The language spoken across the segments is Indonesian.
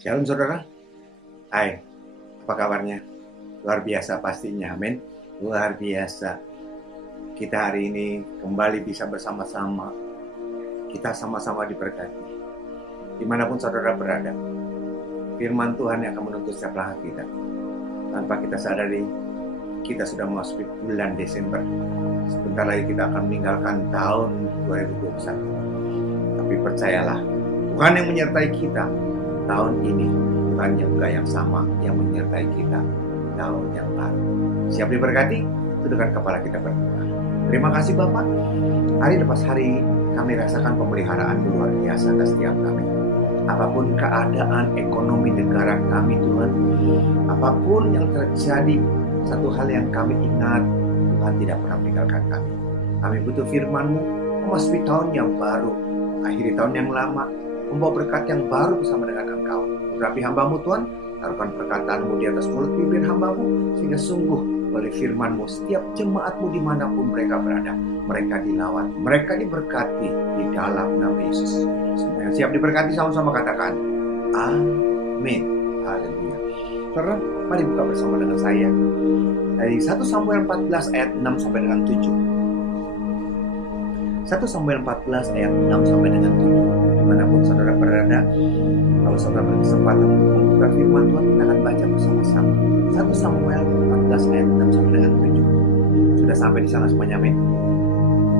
Shalom saudara. Hai, apa kabarnya? Luar biasa pastinya, amin. Luar biasa. Kita hari ini kembali bisa bersama-sama. Kita sama-sama diberkati. Dimanapun saudara berada, firman Tuhan yang akan menuntut setiap langkah kita. Tanpa kita sadari, kita sudah memasuki bulan Desember. Sebentar lagi kita akan meninggalkan tahun 2021. Tapi percayalah, Tuhan yang menyertai kita tahun ini, Tuhan juga yang sama yang menyertai kita tahun yang baru. Siap diberkati? Tundukkan kepala kita berdoa. Terima kasih Bapak. Hari lepas hari kami rasakan pemeliharaan luar biasa ke setiap kami. Apapun keadaan ekonomi negara kami Tuhan, apapun yang terjadi, satu hal yang kami ingat, Tuhan tidak pernah meninggalkan kami. Kami butuh firman-Mu, memasuki tahun yang baru, akhiri tahun yang lama, membawa berkat yang baru bersama dengan Engkau. Urapi hamba-Mu Tuhan, taruhkan perkataan-Mu di atas mulut bibir hamba-Mu, sehingga sungguh oleh firman-Mu setiap jemaat-Mu dimanapun mereka berada, mereka dilawat, mereka diberkati di dalam nama Yesus. Semua yang siap diberkati sama-sama katakan amin. Haleluya. Saudara, mari buka bersama dengan saya dari 1 Samuel 14 ayat 6 sampai dengan 7. 1 Samuel 14 ayat 6 sampai dengan 7. Dimanapun saudara berada, kalau saudara berkesempatan untuk membuka firman Tuhan, kita akan baca bersama-sama. 1 Samuel 14 ayat 6 sampai dengan 7. Sudah sampai di sana semuanya, amin.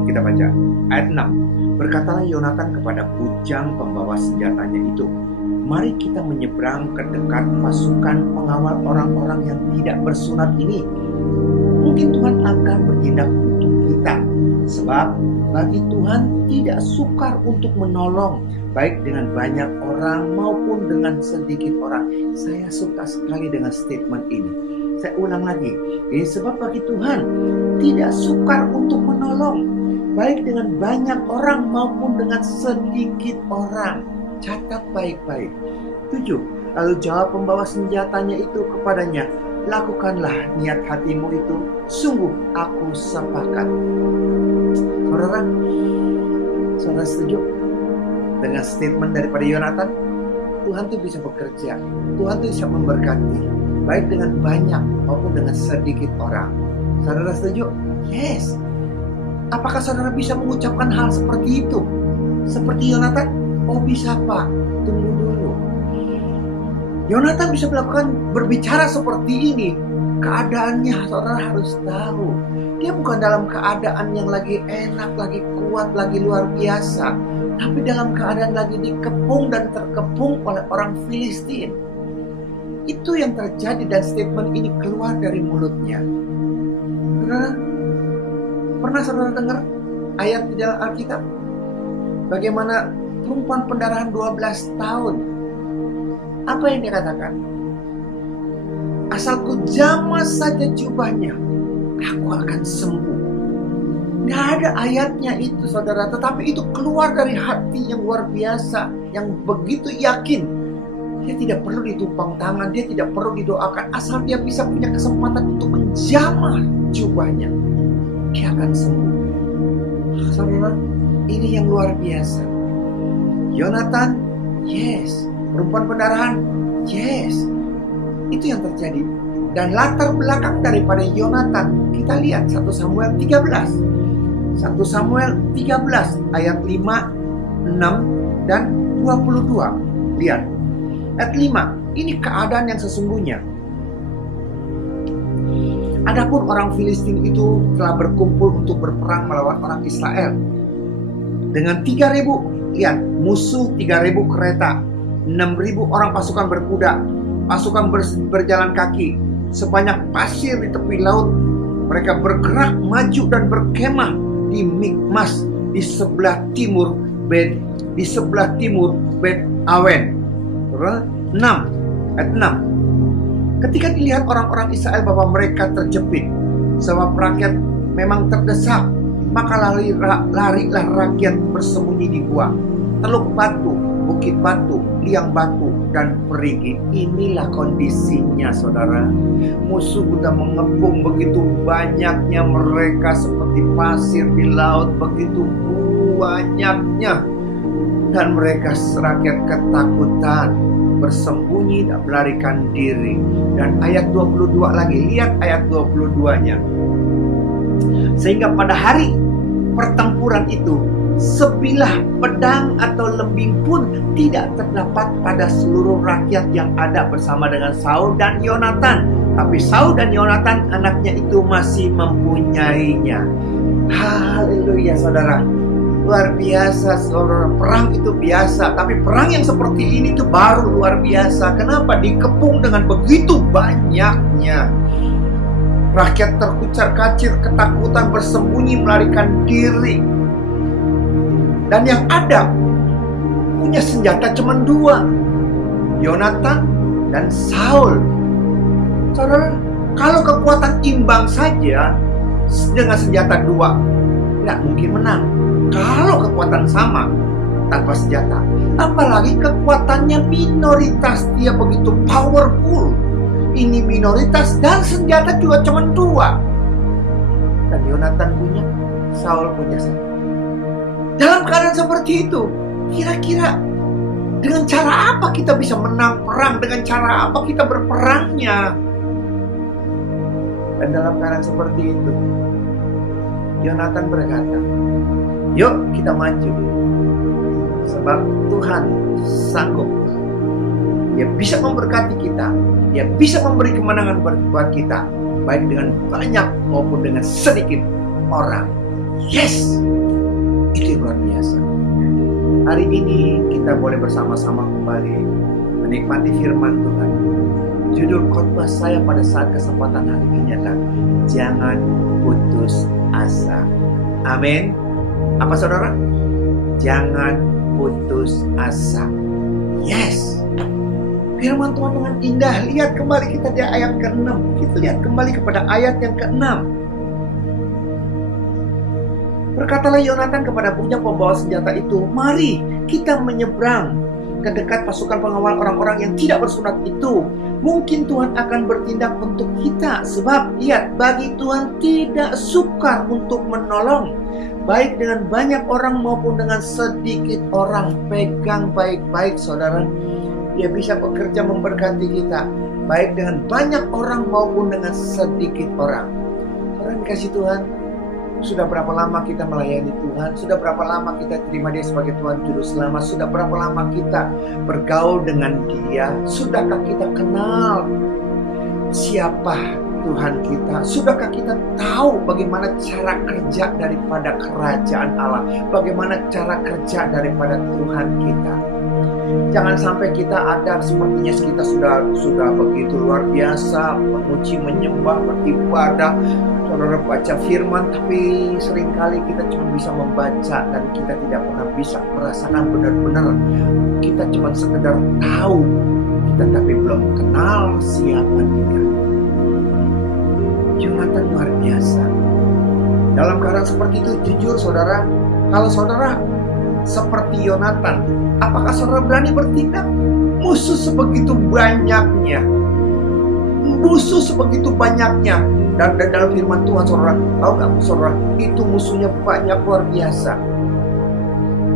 Kita baca ayat 6. Berkatalah Yonatan kepada bujang pembawa senjatanya itu, mari kita menyeberang ke dekat pasukan pengawal orang-orang yang tidak bersunat ini. Mungkin Tuhan akan bertindak untuk kita, sebab bagi Tuhan tidak sukar untuk menolong, baik dengan banyak orang maupun dengan sedikit orang. Saya suka sekali dengan statement ini. Saya ulang lagi. Ini sebab bagi Tuhan tidak sukar untuk menolong, baik dengan banyak orang maupun dengan sedikit orang. Catat baik-baik. 7. Lalu jawab pembawa senjatanya itu kepadanya, lakukanlah niat hatimu itu, sungguh aku sepakat. Saudara setuju dengan statement daripada Yonatan? Tuhan tuh bisa bekerja, Tuhan tuh bisa memberkati, baik dengan banyak maupun dengan sedikit orang. Saudara setuju? Yes. Apakah saudara bisa mengucapkan hal seperti itu? Seperti Yonatan? Oh bisa Pak, tunggu dulu. Yonatan bisa berbicara seperti ini. Keadaannya saudara harus tahu. Dia bukan dalam keadaan yang lagi enak, lagi kuat, lagi luar biasa. Tapi dalam keadaan lagi dikepung dan terkepung oleh orang Filistin. Itu yang terjadi dan statement ini keluar dari mulutnya. Saudara, pernah saudara dengar ayat di dalam Alkitab? Bagaimana perempuan pendarahan 12 tahun. Apa yang dikatakan? Asal ku jamah saja jubahnya, aku akan sembuh. Gak ada ayatnya itu saudara, tetapi itu keluar dari hati yang luar biasa, yang begitu yakin. Dia tidak perlu ditumpang tangan, dia tidak perlu didoakan, asal dia bisa punya kesempatan untuk menjamah jubahnya, dia akan sembuh. Saudara, ini yang luar biasa. Yonatan, yes. Perempuan pendarahan, yes. Itu yang terjadi. Dan latar belakang daripada Yonatan, kita lihat 1 Samuel 13. 1 Samuel 13 ayat 5, 6, dan 22. Lihat. Ayat 5, ini keadaan yang sesungguhnya. Adapun orang Filistin itu telah berkumpul untuk berperang melawan orang Israel. Dengan 3.000, lihat, musuh 3.000 kereta, 6.000 orang pasukan berkuda, pasukan berjalan kaki, sebanyak pasir di tepi laut. Mereka bergerak maju dan berkemah di Mikmas di sebelah timur Bet Awen. 6 ayat 6. Ketika dilihat orang-orang Israel bahwa mereka terjepit, sebab rakyat memang terdesak, maka larilah rakyat bersembunyi di gua, teluk batu, bukit batu, liang batu, dan perigi. Inilah kondisinya saudara. Musuh sudah mengepung begitu banyaknya mereka seperti pasir di laut, begitu banyaknya. Dan mereka rakyat ketakutan. bersembunyi dan melarikan diri. Dan ayat 22 lagi, lihat ayat 22-nya. Sehingga pada hari pertempuran itu, sebilah pedang atau lembing pun tidak terdapat pada seluruh rakyat yang ada bersama dengan Saul dan Yonatan. Tapi Saul dan Yonatan anaknya itu masih mempunyainya. Haleluya saudara. Luar biasa saudara. Perang itu biasa, tapi perang yang seperti ini tuh baru luar biasa. Kenapa? Dikepung dengan begitu banyaknya. Rakyat terkucar-kacir, ketakutan, bersembunyi, melarikan diri. Dan yang ada punya senjata cuma dua, Yonatan dan Saul. Saudara, kalau kekuatan imbang saja dengan senjata dua, nggak mungkin menang. Kalau kekuatan sama tanpa senjata, apalagi kekuatannya minoritas, dia begitu powerful. Ini minoritas dan senjata juga cuma dua. Dan Yonatan punya, Saul punya satu. Dalam keadaan seperti itu, kira-kira dengan cara apa kita bisa menang perang? Dengan cara apa kita berperangnya? Dan dalam keadaan seperti itu, Yonatan berkata, yuk kita maju. Sebab Tuhan sanggup. Dia bisa memberkati kita. Dia bisa memberi kemenangan buat kita. Baik dengan banyak maupun dengan sedikit orang. Yes! Itu yang luar biasa. Hari ini kita boleh bersama-sama kembali menikmati firman Tuhan. Judul khotbah saya pada saat kesempatan hari ini adalah jangan putus asa. Amin. Apa saudara? Jangan putus asa. Yes. Firman Tuhan dengan indah. Lihat kembali kita di ayat ke-6. Kita lihat kembali kepada ayat yang ke-6. Berkatalah Yonatan kepada punya pembawa senjata itu, mari kita menyeberang ke dekat pasukan pengawal orang-orang yang tidak bersunat itu. Mungkin Tuhan akan bertindak untuk kita. Sebab lihat, bagi Tuhan tidak sukar untuk menolong, baik dengan banyak orang maupun dengan sedikit orang. Pegang baik-baik saudara. Dia bisa bekerja memberkati kita, baik dengan banyak orang maupun dengan sedikit orang. Saudara dikasih Tuhan, sudah berapa lama kita melayani Tuhan? Sudah berapa lama kita terima Dia sebagai Tuhan Juru Selamat? Sudah berapa lama kita bergaul dengan Dia? Sudahkah kita kenal siapa Tuhan kita? Sudahkah kita tahu bagaimana cara kerja daripada kerajaan Allah? Bagaimana cara kerja daripada Tuhan kita? Jangan sampai kita ada sepertinya kita sudah begitu luar biasa memuji, menyembah, beribadah, saudara baca firman, tapi seringkali kita cuma bisa membaca dan kita tidak pernah bisa merasakan benar-benar. Kita cuma sekedar tahu, kita tapi belum kenal siapa Dia. Yonatan luar biasa. Dalam keadaan seperti itu, jujur saudara, kalau saudara seperti Yonatan, apakah saudara berani bertindak? Musuh sebegitu banyaknya. Musuh sebegitu banyaknya. Dan dalam firman Tuhan saudara, tahu gak saudara, itu musuhnya banyak luar biasa.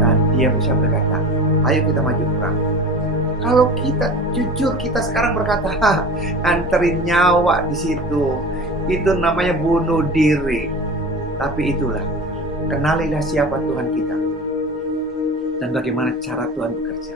Dan dia bisa berkata, ayo kita maju perang. Kalau kita jujur, kita sekarang berkata, anterin nyawa di situ, itu namanya bunuh diri. Tapi itulah, kenalilah siapa Tuhan kita dan bagaimana cara Tuhan bekerja.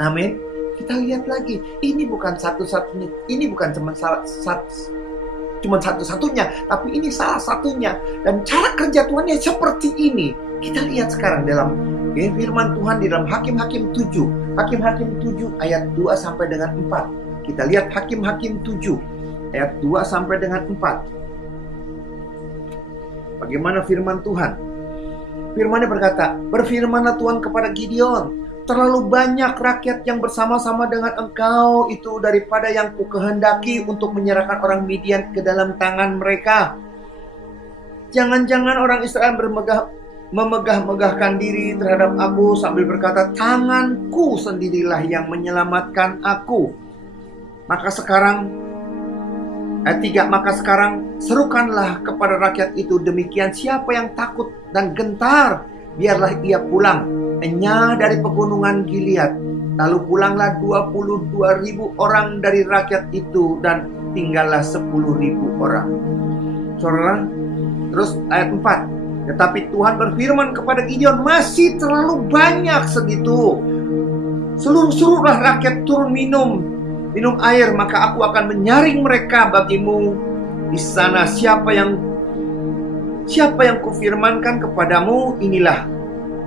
Amin. Kita lihat lagi, ini bukan satu-satunya, ini bukan cuma satu-satunya, tapi ini salah satunya. Dan cara kerja Tuhan yang seperti ini, kita lihat sekarang dalam firman Tuhan di dalam Hakim-Hakim 7. Hakim-Hakim 7 ayat 2 sampai dengan 4. Kita lihat Hakim-Hakim 7 ayat 2 sampai dengan 4. Bagaimana firman Tuhan? Firman-Nya berkata, berfirmanlah Tuhan kepada Gideon, terlalu banyak rakyat yang bersama-sama dengan engkau itu daripada yang kukehendaki untuk menyerahkan orang Midian ke dalam tangan mereka. Jangan-jangan orang Israel memegah-megahkan diri terhadap aku sambil berkata, tanganku sendirilah yang menyelamatkan aku. Maka sekarang ayat 3, maka sekarang serukanlah kepada rakyat itu demikian, siapa yang takut dan gentar, biarlah ia pulang, enyah dari pegunungan Gilead. Lalu pulanglah 22.000 orang dari rakyat itu dan tinggallah 10.000 orang. Saudara, terus ayat 4. Tetapi Tuhan berfirman kepada Gideon, masih terlalu banyak segitu. Suruhlah rakyat turun minum air, maka aku akan menyaring mereka bagimu di sana. Siapa yang kufirmankan kepadamu, inilah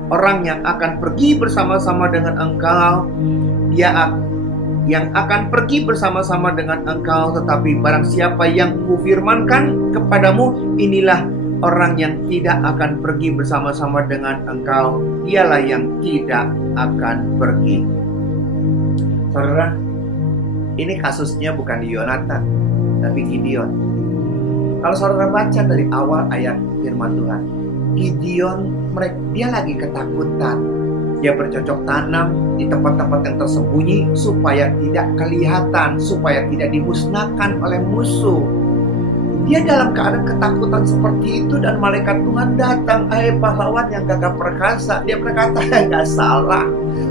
orang yang akan pergi bersama-sama dengan engkau. Dia yang akan pergi bersama-sama dengan engkau. Tetapi barang siapa yang kufirmankan kepadamu, inilah orang yang tidak akan pergi bersama-sama dengan engkau. Dialah yang tidak akan pergi. Saudara, ini kasusnya bukan di Yonatan, tapi Gideon. Kalau saudara baca dari awal ayat firman Tuhan, Gideon, dia lagi ketakutan. Dia bercocok tanam di tempat-tempat yang tersembunyi supaya tidak kelihatan, supaya tidak dimusnahkan oleh musuh. Dia dalam keadaan ketakutan seperti itu dan malaikat Tuhan datang. Pahlawan yang gagah perkasa. Dia berkata, nggak salah,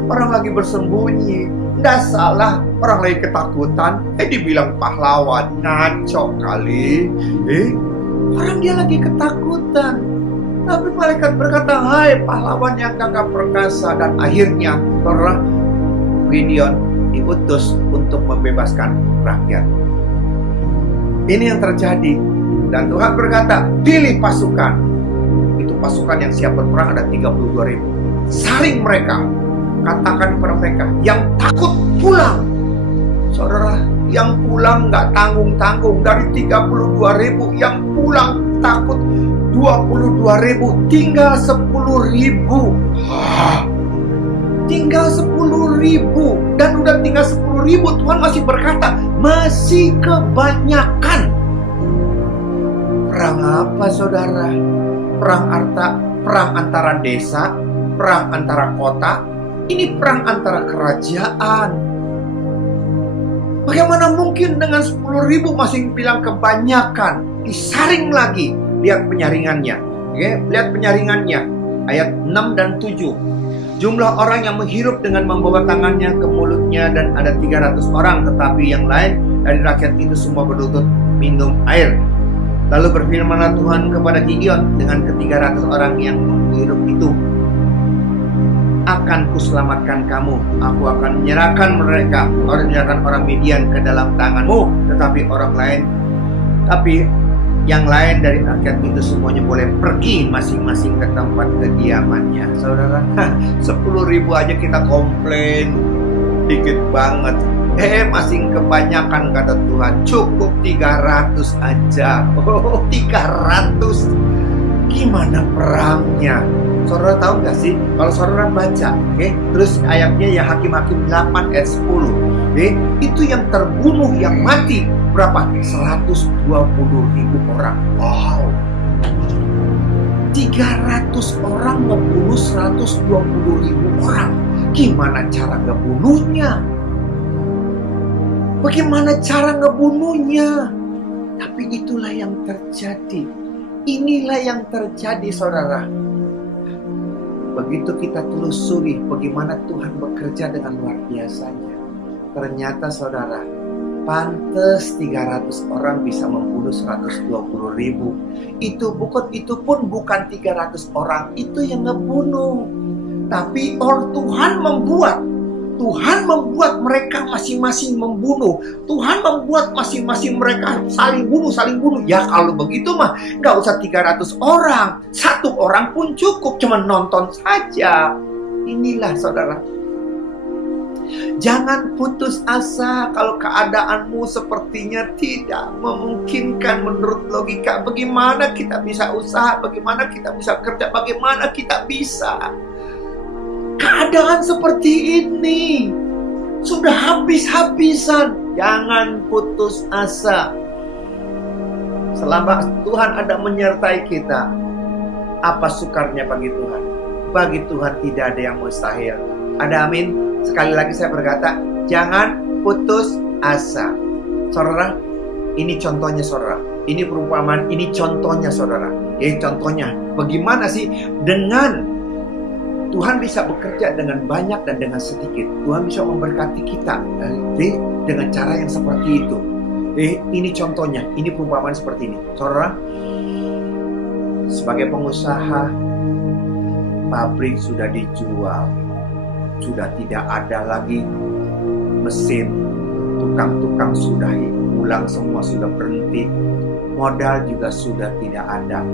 orang lagi bersembunyi. Nggak salah, orang lagi ketakutan. Dibilang pahlawan, ngaco kali. Orang dia lagi ketakutan. Tapi malaikat berkata, hai pahlawan yang gagah perkasa. Dan akhirnya Gideon diutus untuk membebaskan rakyat. Ini yang terjadi. Dan Tuhan berkata, pilih pasukan. Itu pasukan yang siap berperang ada 32.000. Saring mereka. Katakan kepada mereka, yang takut pulang. Saudara, yang pulang gak tanggung-tanggung. Dari 32.000 yang pulang takut 22.000, tinggal 10.000. Tinggal 10.000. Dan udah tinggal 10.000, Tuhan masih berkata, masih kebanyakan. Perang apa saudara? Perang antara desa, perang antara kota. Ini perang antara kerajaan. Bagaimana mungkin dengan 10.000 masih bilang kebanyakan? Disaring lagi. Lihat penyaringannya. Lihat penyaringannya. Ayat 6 dan 7. Jumlah orang yang menghirup dengan membawa tangannya ke mulutnya dan ada 300 orang. Tetapi yang lain dari rakyat itu semua berlutut minum air. Lalu berfirmanlah Tuhan kepada Gideon dengan ke-300 orang yang menghirup itu, akan kuselamatkan kamu. Aku akan menyerahkan orang Midian ke dalam tanganmu. Tetapi yang lain dari rakyat itu semuanya boleh pergi masing-masing ke tempat kediamannya. Saudara, 10.000 aja kita komplain, dikit banget. Masih kebanyakan kata Tuhan. Cukup 300 aja. 300. Gimana perangnya? Saudara tahu gak sih? Kalau saudara baca, terus ayatnya ya Hakim-Hakim 8 ayat 10, itu yang terbunuh, yang mati berapa? 120.000 orang. Wow. 300 orang ngebunuh 120.000 orang. Gimana cara ngebunuhnya? Bagaimana cara ngebunuhnya? Tapi itulah yang terjadi. Inilah yang terjadi saudara. Begitu kita telusuri bagaimana Tuhan bekerja dengan luar biasanya. Ternyata saudara, pantes 300 orang bisa membunuh 120.000. Itu pun bukan 300 orang itu yang ngebunuh. Tapi Tuhan membuat mereka masing-masing membunuh. Tuhan membuat masing-masing mereka saling bunuh. Ya kalau begitu mah gak usah 300 orang. 1 orang pun cukup, cuma nonton saja. Inilah saudara. Jangan putus asa kalau keadaanmu sepertinya tidak memungkinkan menurut logika. Bagaimana kita bisa usaha? Bagaimana kita bisa kerja? Bagaimana kita bisa? Keadaan seperti ini sudah habis-habisan. Jangan putus asa. Selama Tuhan ada menyertai kita, apa sukarnya bagi Tuhan? Bagi Tuhan tidak ada yang mustahil. Ada amin? Sekali lagi saya berkata, jangan putus asa. Saudara, ini contohnya saudara. Ini perumpamaan, ini contohnya saudara. Contohnya, bagaimana sih dengan Tuhan bisa bekerja dengan banyak dan dengan sedikit. Tuhan bisa memberkati kita dengan cara yang seperti itu. Ini contohnya, ini perumpamaan seperti ini. Saudara, sebagai pengusaha, pabrik sudah dijual, sudah tidak ada lagi mesin, tukang-tukang sudah pulang semua, sudah berhenti, modal juga sudah tidak ada.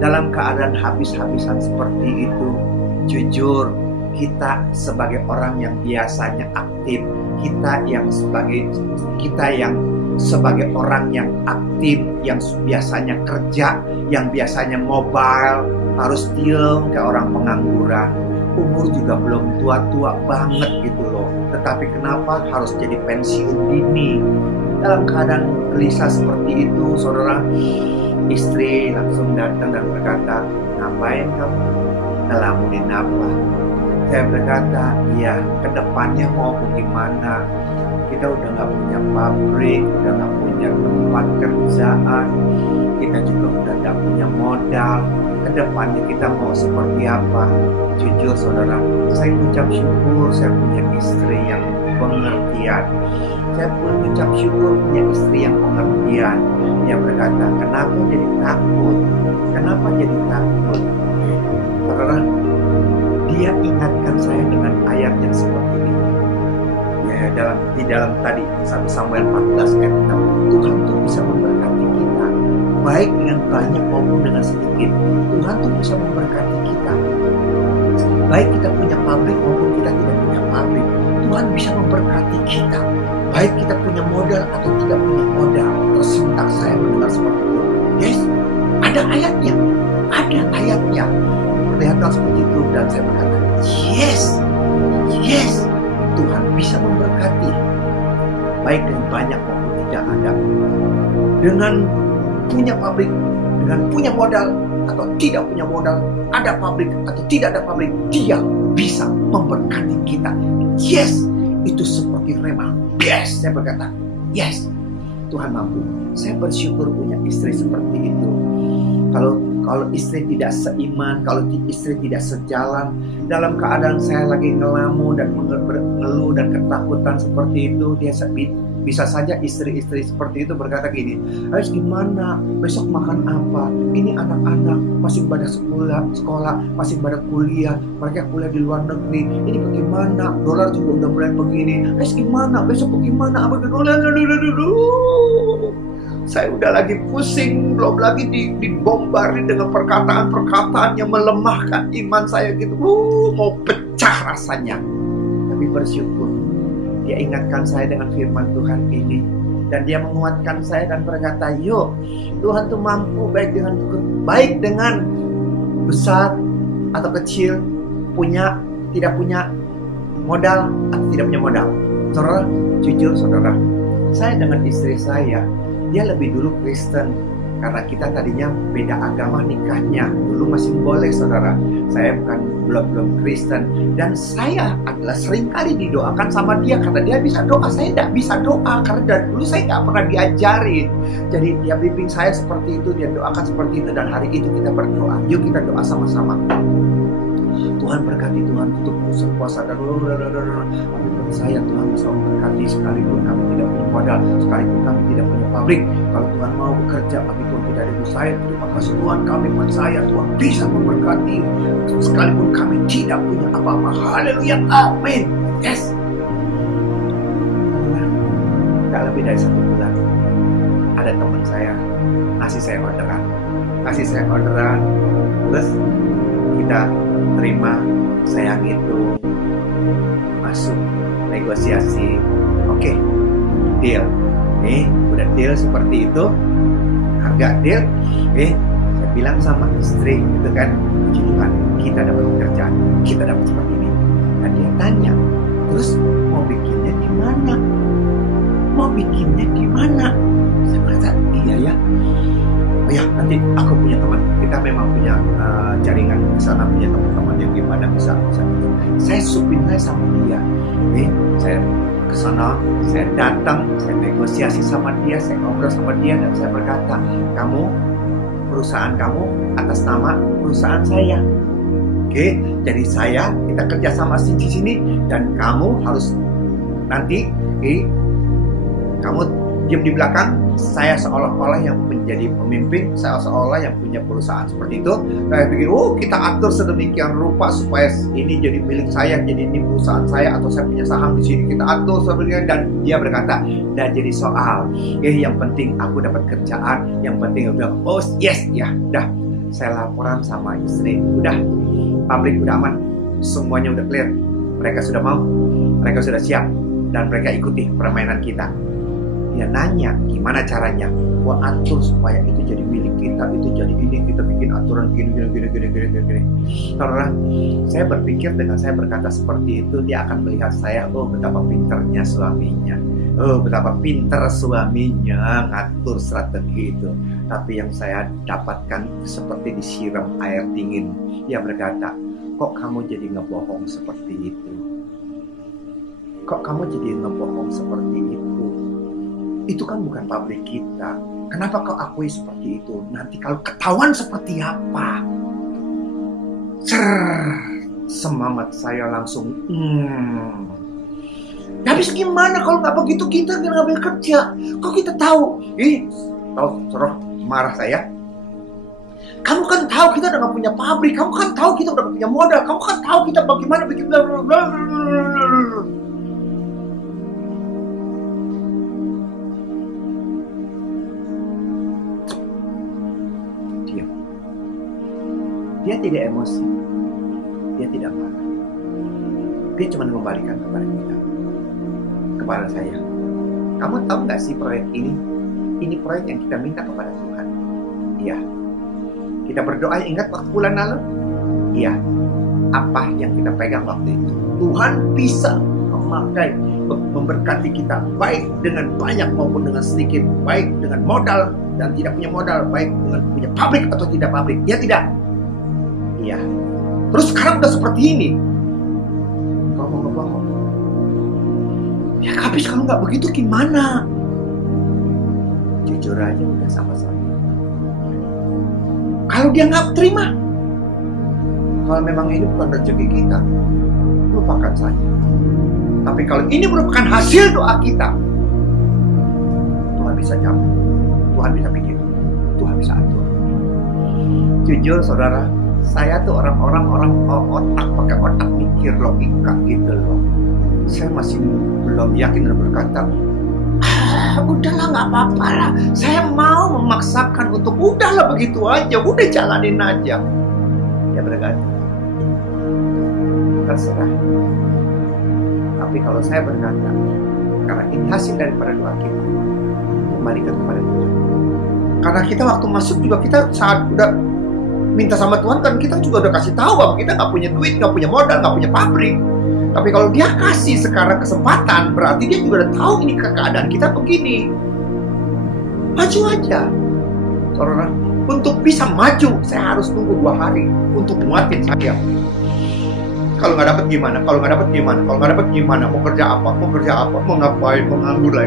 Dalam keadaan habis-habisan seperti itu, jujur, kita sebagai orang yang biasanya aktif, kita yang sebagai orang yang aktif, yang biasanya kerja, yang biasanya mobile, harus diem kayak orang pengangguran. Umur juga belum tua-tua banget gitu loh. Tetapi kenapa harus jadi pensiun dini? Dalam keadaan gelisah seperti itu, saudara, istri langsung datang dan berkata, ngapain kamu? Ngelamunin apa? Saya berkata, ya kedepannya mau bagaimana? Kita udah gak punya pabrik, udah gak punya tempat kerjaan, kita juga udah gak punya modal. Kedepannya kita mau seperti apa? Jujur saudara, saya ucap syukur saya punya istri yang pengertian. Saya pun ucap syukur punya istri yang pengertian. Dia berkata, kenapa jadi takut? Kenapa jadi takut? Saudara, dia ingatkan saya dengan ayat yang seperti ini. Ya, di dalam tadi 1 Samuel 14 ayat 6, Tuhan tuh bisa memberkati kita, baik dengan banyak maupun dengan sedikit. Tuhan tuh bisa memberkati kita, baik kita punya pabrik maupun kita tidak punya pabrik. Tuhan bisa memberkati kita, baik kita punya modal atau tidak punya modal. Tersentak saya mendengar seperti itu. Yes, ada ayatnya, ada ayatnya. Perlihatkan seperti itu dan saya berkata, yes, yes, Tuhan bisa memberkati, baik dengan banyak maupun tidak ada. Dengan punya pabrik, dengan punya modal atau tidak punya modal, ada pabrik atau tidak ada pabrik, Dia bisa memberkati kita. Yes, itu seperti rema. Yes, saya berkata, yes, Tuhan mampu. Saya bersyukur punya istri seperti itu. Kalau istri tidak seiman, kalau istri tidak sejalan, dalam keadaan saya lagi ngelamun dan mengeluh dan ketakutan seperti itu, dia bisa saja istri-istri seperti itu berkata gini, "Ais gimana? Besok makan apa? Ini anak-anak masih pada sekolah, masih pada kuliah, mereka kuliah di luar negeri. Ini bagaimana? Dolar juga udah mulai begini. Ais gimana? Besok bagaimana? Saya udah lagi pusing, belum lagi dibombardi dengan perkataan-perkataan yang melemahkan iman saya gitu. Mau pecah rasanya. Tapi bersyukur, Dia ingatkan saya dengan firman Tuhan ini. Dan Dia menguatkan saya dan berkata, yuk, Tuhan tuh mampu baik dengan besar atau kecil, tidak punya modal atau tidak punya modal. Saudara, jujur saudara, saya dengan istri saya, dia lebih dulu Kristen, karena kita tadinya beda agama nikahnya. Dulu masih boleh saudara, saya belum Kristen. Dan saya adalah seringkali didoakan sama dia, karena dia bisa doa, saya tidak bisa doa, karena dari dulu saya tidak pernah diajarin. Jadi dia bimbing saya seperti itu, dia doakan seperti itu, dan hari itu kita berdoa. Yuk kita doa sama-sama. Tuhan berkati, Tuhan tutup puasa dan saya, Tuhan bisa memberkati sekalipun kami tidak punya modal, sekalipun kami tidak punya pabrik. Kalau Tuhan mau bekerja bagi Tuhan tidak ada saya, terima kasih Tuhan, kami percaya Tuhan bisa memberkati sekalipun kami tidak punya apa-apa. Haleluya, amin. Yes. Tidak lebih dari 1 bulan ada teman saya ngasih saya orderan, terus kita terima, saya hitung, masuk negosiasi, oke, deal. Udah deal seperti itu, harga deal. Saya bilang sama istri itu kan, Tuhan, kita dapat pekerjaan, kita dapat seperti ini. Dan dia tanya, terus mau bikinnya di mana? Saya berkata, iya ya. Oh ya, nanti aku punya teman. Kita memang punya jaringan di sana, punya teman-teman yang gimana bisa itu. Saya supinnya sama dia. Saya ke sana, saya datang, saya negosiasi sama dia, saya ngobrol sama dia, dan saya berkata, perusahaan kamu atas nama perusahaan saya. Jadi kita kerja sama di sini, dan kamu harus nanti kamu diam di belakang. Saya seolah-olah yang menjadi pemimpin, saya seolah yang punya perusahaan seperti itu. Saya pikir, kita atur sedemikian rupa supaya ini jadi milik saya, jadi ini perusahaan saya, atau saya punya saham di sini. Kita atur sedemikian, dan dia berkata, "Dah jadi soal. Yang penting aku dapat kerjaan, yang penting udah, yes, ya, dah." Saya laporan sama istri, udah, pabrik udah aman, semuanya udah clear. Mereka sudah mau, mereka sudah siap, dan mereka ikuti permainan kita. Dia nanya, gimana caranya? Gua atur supaya itu jadi milik kita, itu jadi ini, kita bikin aturan gini. Karena saya berpikir dengan saya berkata seperti itu, dia akan melihat saya, betapa pinternya suaminya. Betapa pinter suaminya ngatur strategi itu. Tapi yang saya dapatkan seperti disiram air dingin. Dia berkata, kok kamu jadi ngebohong seperti itu? Kok kamu jadi ngebohong seperti itu? Itu kan bukan pabrik kita. Kenapa kau akui seperti itu? Nanti kalau ketahuan seperti apa? Semangat saya langsung. Habis gimana kalau nggak begitu kita nggak boleh kerja? Kok kita tahu? Tahu, Soroh marah saya. Kamu kan tahu kita udah nggak punya pabrik. Kamu kan tahu kita udah punya modal. Kamu kan tahu kita bagaimana bikin Dia tidak emosi, dia tidak marah. Dia cuma mengembalikan kepada kita, kepada saya. Kamu tahu nggak sih proyek ini? Ini proyek yang kita minta kepada Tuhan. Iya. Kita berdoa, ingat waktu bulan lalu? Iya. Apa yang kita pegang waktu itu? Tuhan bisa memakai, memberkati kita, baik dengan banyak maupun dengan sedikit, baik dengan modal dan tidak punya modal, baik dengan punya pabrik atau tidak pabrik. Ya tidak? Iya. Terus sekarang udah seperti ini. Kau mau ngebohong? Ya habis kalau nggak begitu gimana? Jujur aja udah sama-sama. Kalau dia nggak terima, kalau memang ini bukan rezeki kita, lupakan saja. Tapi kalau ini merupakan hasil doa kita, Tuhan bisa jawab, Tuhan bisa bikin, Tuhan bisa atur. Jujur saudara, saya tuh orang otak, pakai otak mikir logika gitu loh. Saya masih belum yakin dan berkata, udahlah nggak apa-apa lah. Saya mau memaksakan untuk udahlah begitu aja, udah jalanin aja. Ya berkata, terserah. Tapi kalau saya berkata, karena ini hasil daripada doa kita, kembalikan kepada Tuhan. Karena kita waktu masuk juga kita saat udah minta sama Tuhan kan kita juga udah kasih tahu bahwa kita nggak punya duit, nggak punya modal, nggak punya pabrik. Tapi kalau dia kasih sekarang kesempatan, berarti dia juga udah tahu ini keadaan kita begini. Maju aja, saudara. Untuk bisa maju, saya harus tunggu 2 hari untuk muatin saya. Kalau nggak dapat gimana? Kalau nggak dapat gimana? Kalau nggak dapat gimana? Mau kerja apa? Mau kerja apa? Mau ngapain? Mau nganggur lah.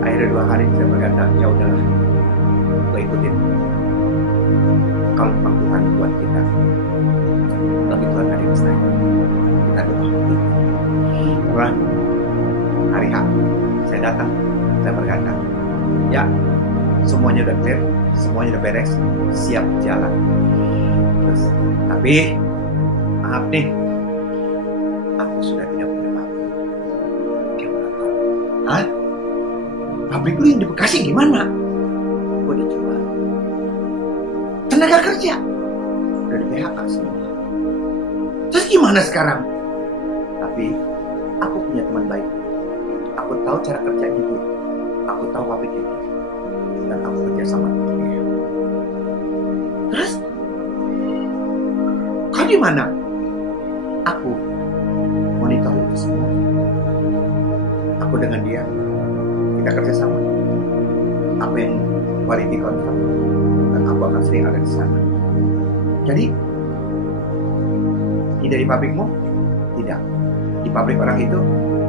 Akhirnya 2 hari saya berkata, ya udahlah, gue ikutin. Kalau memang Tuhan buat kita, tapi Tuhan ada di sana. Kita doa. Karena hari H saya datang, saya berkata, ya semuanya udah clear, semuanya udah beres, siap jalan. Terus, tapi maaf nih, aku sudah tidak punya pabrik. Dia berkata, hah? Pabrik lu yang di Bekasi gimana? Gue dijual. Tenaga kerja udah di PHK semua. Terus gimana sekarang? Tapi aku punya teman baik. Aku tahu cara kerjanya dia. Aku tahu pabriknya dia. Dan aku kerja sama dia. Terus? Kau di mana? Aku monitor itu semua. Aku dengan dia, kita kerja sama. Aku yang quality control, dan aku akan sering ada di sana. Jadi, tidak di pabrikmu? Tidak. Di pabrik orang itu?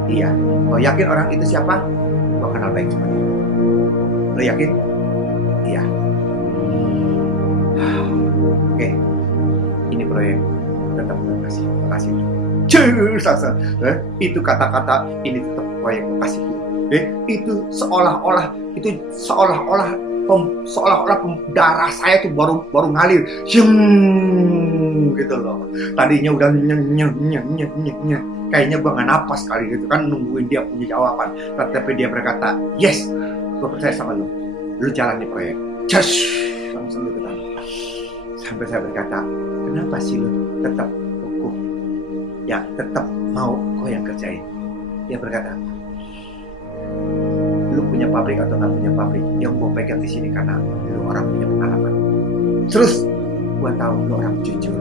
Iya. Kau yakin orang itu siapa? Kau kenal baik sama dia. Lo yakin? Iya. Oke. Oke, ini proyek tetap kasih. Itu kata-kata ini tetap proyek kasih. Itu seolah-olah darah saya tuh baru ngalir, gitu loh. Tadinya udah kayaknya gue nggak napas kali gitu kan, nungguin dia punya jawaban. Tapi dia berkata, yes, gue percaya sama lu jalani proyek. Langsung gitu kan. Sampai saya berkata, kenapa sih lu tetap kukuh, ya tetap mau kau yang kerjain? Dia berkata, lu punya pabrik atau nggak punya pabrik, yang gue pegang di sini karena lu orang punya pengalaman. Terus gue tahu lu orang jujur.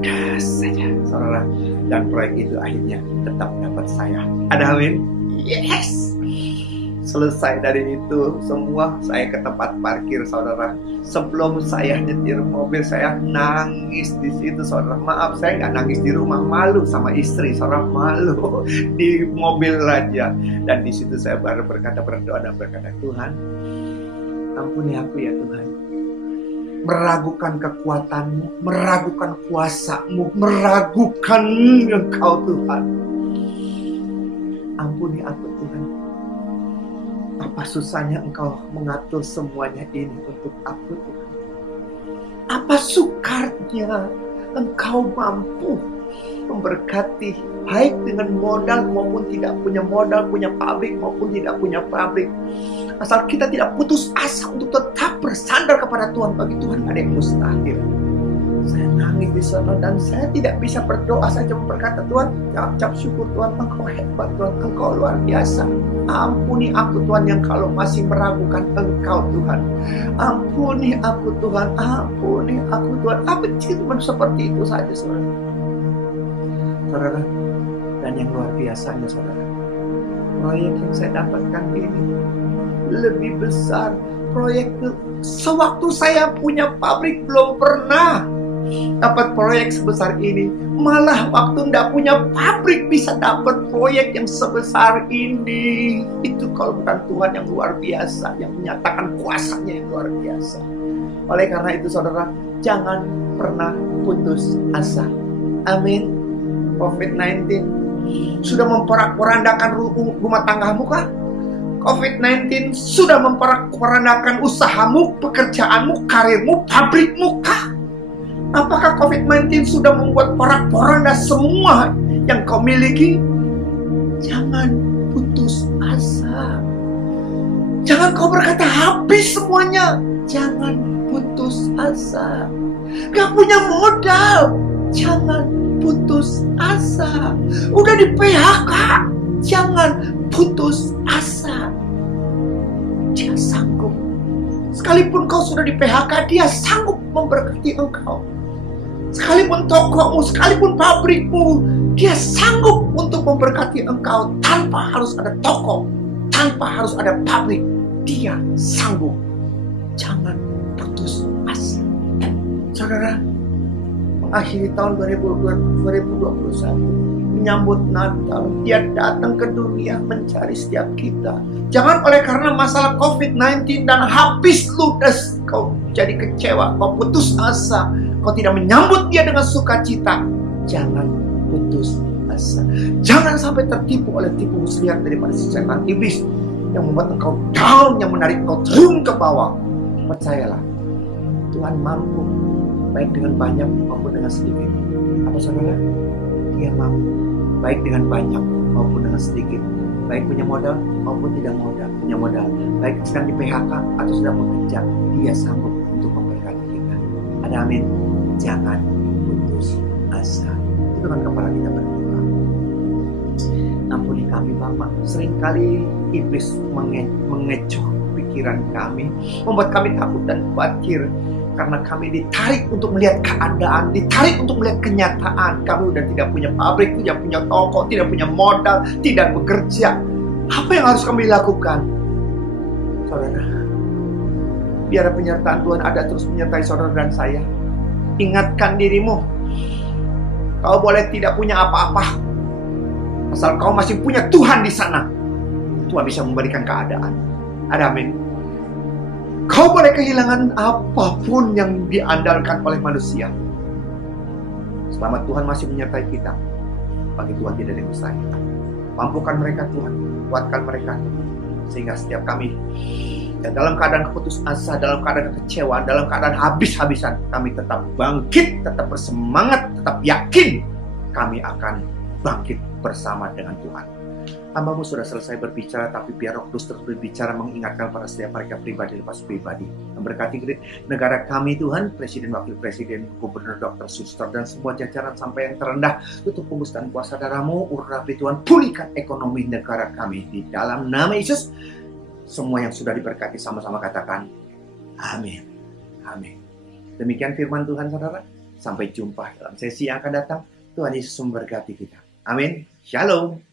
Das saja, saudara. Dan proyek itu akhirnya tetap dapat saya. Ada amin? Yes. Selesai dari itu semua, saya ke tempat parkir, saudara. Sebelum saya nyetir mobil, saya nangis di situ, saudara. Maaf, saya nggak nangis di rumah, malu sama istri, saudara, malu di mobil aja. Dan di situ saya baru berdoa dan berkata, Tuhan, ampuni aku ya Tuhan. Meragukan kekuatanmu, meragukan kuasamu, meragukan Engkau Tuhan. Ampuni aku Tuhan. Apa susahnya Engkau mengatur semuanya ini untuk aku Tuhan? Apa sukarnya Engkau mampu memberkati baik dengan modal maupun tidak punya modal, punya pabrik maupun tidak punya pabrik. Asal kita tidak putus asa untuk tetap bersandar kepada Tuhan. Bagi Tuhan ada yang mustahil. Saya nangis di sana dan saya tidak bisa berdoa. Saya cuma berkata, Tuhan, ucap syukur Tuhan, Engkau hebat Tuhan, Engkau luar biasa. Ampuni aku Tuhan yang kalau masih meragukan Engkau Tuhan. Ampuni aku Tuhan, ampuni aku Tuhan. Apa cuma seperti itu saja saudara. Saudara, dan yang luar biasanya saudara, proyek yang saya dapatkan ini lebih besar. Proyek sewaktu saya punya pabrik belum pernah dapat proyek sebesar ini. Malah waktu nggak punya pabrik bisa dapat proyek yang sebesar ini. Itu kalau bukan Tuhan yang luar biasa, yang menyatakan kuasanya yang luar biasa. Oleh karena itu saudara, jangan pernah putus asa. Amin. COVID-19 sudah memporak-porandakan rumah tanggamu kah? COVID-19 sudah memporak-porandakan usahamu, pekerjaanmu, karirmu, pabrikmu kah? Apakah COVID-19 sudah membuat porak-poranda semua yang kau miliki? Jangan putus asa. Jangan kau berkata habis semuanya. Jangan putus asa. Gak punya modal. Jangan putus asa. Udah di PHK. Jangan putus asa. Dia sanggup. Sekalipun kau sudah di PHK, dia sanggup memberkati engkau. Sekalipun tokomu, sekalipun pabrikmu, dia sanggup untuk memberkati engkau. Tanpa harus ada toko, tanpa harus ada pabrik, dia sanggup. Jangan putus asa. Saudara, mengakhiri tahun 2021, menyambut Natal, dia datang ke dunia mencari setiap kita. Jangan oleh karena masalah COVID-19 dan habis ludes kau jadi kecewa, kau putus asa, kau tidak menyambut dia dengan sukacita. Jangan putus asa. Jangan sampai tertipu oleh tipu muslihat daripada si setan iblis yang membuat engkau down, yang menarik engkau turun ke bawah. Percayalah, Tuhan mampu, baik dengan banyak maupun dengan sedikit. Apa saudara? Dia mampu, baik dengan banyak maupun dengan sedikit. Baik punya modal maupun tidak punya modal. Baik sedang di PHK atau sedang bekerja, dia sanggup untuk memberkati kita. Ada amin. Jangan putus asa. Itu dengan kepala kita berdoa. Ampuni kami Bapa. Seringkali iblis mengecoh pikiran kami, membuat kami takut dan khawatir. Karena kami ditarik untuk melihat keadaan, ditarik untuk melihat kenyataan. Kami udah tidak punya pabrik, tidak punya toko, tidak punya modal, tidak bekerja. Apa yang harus kami lakukan? Saudara, biar penyertaan Tuhan ada terus menyertai saudara dan saya. Ingatkan dirimu, kau boleh tidak punya apa-apa, asal kau masih punya Tuhan di sana. Tuhan bisa memberikan keadaan. Ada amin. Kau boleh kehilangan apapun yang diandalkan oleh manusia. Selama Tuhan masih menyertai kita, bagi Tuhan tidak ada yang mustahil. Mampukan mereka Tuhan, kuatkan mereka, sehingga setiap kami dan dalam keadaan keputus asa, dalam keadaan kekecewaan, dalam keadaan habis-habisan, kami tetap bangkit, tetap bersemangat, tetap yakin kami akan bangkit bersama dengan Tuhan. Hamba-Mu sudah selesai berbicara, tapi biar Roh Kudus terus berbicara, mengingatkan pada setiap mereka pribadi lepas pribadi. Memberkati negara kami Tuhan, Presiden, Wakil Presiden, Gubernur, Dokter, Suster, dan semua jajaran sampai yang terendah. Tutup pembus dan kuasa darah-Mu, urapi Tuhan, pulihkan ekonomi negara kami. Di dalam nama Yesus, semua yang sudah diberkati sama-sama katakan, amin. Amin. Demikian firman Tuhan, saudara. Sampai jumpa dalam sesi yang akan datang. Tuhan Yesus memberkati kita. Amin. Shalom.